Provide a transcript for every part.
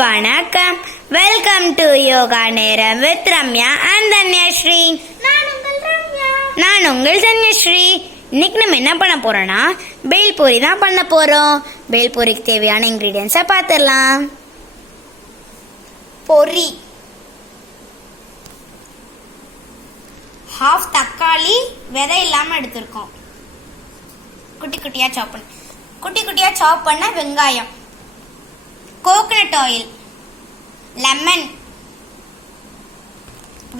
vanakkam. Welcome to Yoga Neram with Ramya and Dhanyashree. நான் உங்கள் Dhanyashree. இன்னைக்கு நம்ம என்ன பண்ண போறோம்னா பேல் பூரி தான் பண்ண போறோம். பேல் பூரிக்கு தேவையான இன்கிரிடியன்ஸை பார்த்துடலாம். பொரி, ஹாஃப் தக்காளி விதை இல்லாமல் எடுத்துருக்கோம். குட்டி குட்டியாக சாப் பண்ண வெங்காயம், கோகனட் ஆயில், லெமன்,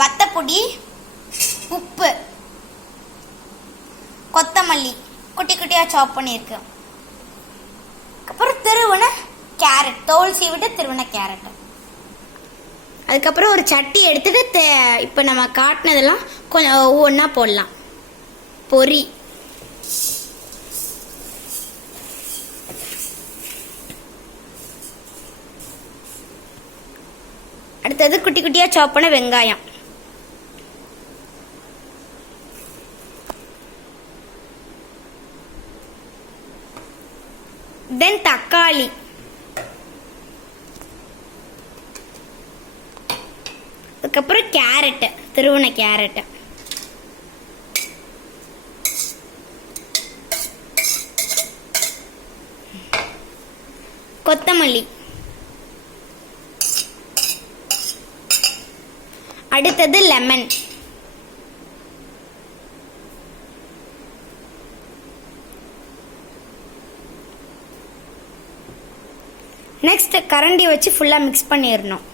வத்தப்பொடி, உப்பு, கொத்தமல்லி குட்டி குட்டியாக சாப் பண்ணியிருக்கு. அப்புறம் திருவன கேரட், தோல் சீவிட்டு திருவன கேரட். அதுக்கப்புறம் ஒரு சட்டி எடுத்துட்டு இப்போ நம்ம காட்டினதெல்லாம் கொஞ்சம் ஒவ்வொன்றா போடலாம். பொரி, அடுத்தது குட்டி குட்டியாக சாப் பண்ண வெங்காயம், தென் தக்காளி, அதுக்கப்புறம் கேரட், திருவன கேரட், கொத்தமல்லி, அடுத்தது லெமன், நெக்ஸ்ட் கரண்டி வச்சு ஃபுல்லாக மிக்ஸ் பண்ணிடணும்.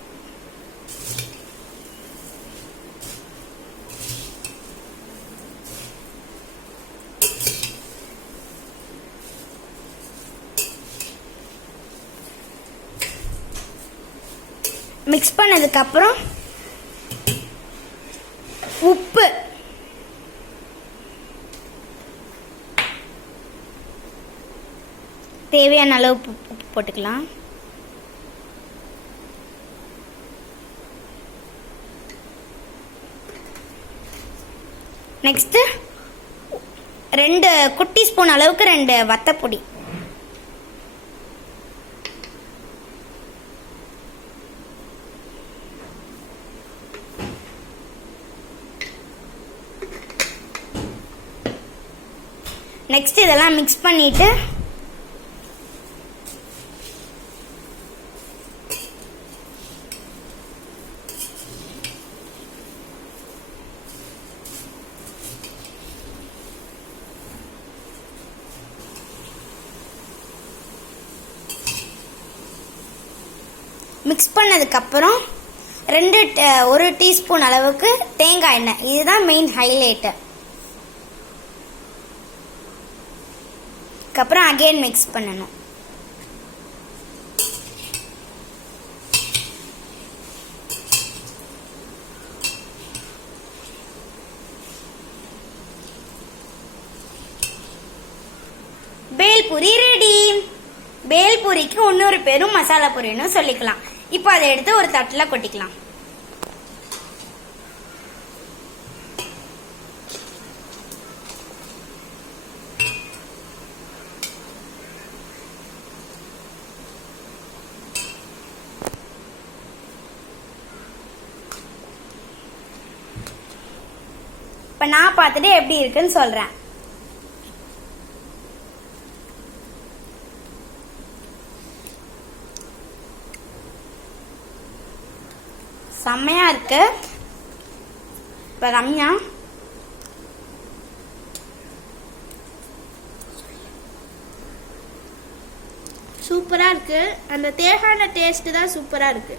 மிக்ஸ் பண்ணதுக்கப்புறம் உப்பு, தேவையான அளவு உப்பு போட்டுக்கலாம். நெக்ஸ்ட் 2 குட்டி ஸ்பூன் அளவுக்கு 2 வத்தப்பொடி, நெக்ஸ்ட் இதெல்லாம் மிக்ஸ் பண்ணிட்டு மிக்ஸ் பண்ணதுக்கப்புறம் 1 டீஸ்பூன் அளவுக்கு தேங்காய் எண்ணெய், இதுதான் மெயின் ஹைலைட்டு. அப்புறம் அகைன் மிக்ஸ் பண்ணணும். பேல் பூரி ரெடி. பேல் பூரிக்கு இன்னொரு பேரும் மசாலா பூரின்னு சொல்லிக்கலாம். இப்போ அதை எடுத்து ஒரு தட்டில் கொட்டிக்கலாம். இப்போ நான் பார்த்துட்டு எப்படி இருக்குன்னு சொல்றேன். செம்மையா இருக்கு. இப்போ ரம்யா சூப்பரா இருக்கு. அந்த தேங்காய் டேஸ்ட் தான் சூப்பரா இருக்கு.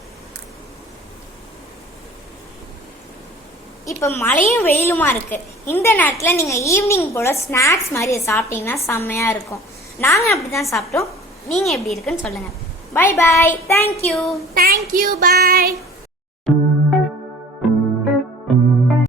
இப்போ மழையும் வெயிலுமா இருக்கு. இந்த நேரத்தில் நீங்கள் ஈவினிங் போல ஸ்நாக்ஸ் மாதிரி சாப்பிட்டீங்கன்னா செம்மையா இருக்கும். நாங்கள் அப்படி தான் சாப்பிட்டோம். நீங்கள் எப்படி இருக்குன்னு சொல்லுங்க. Bye bye. தேங்க்யூ. பாய்.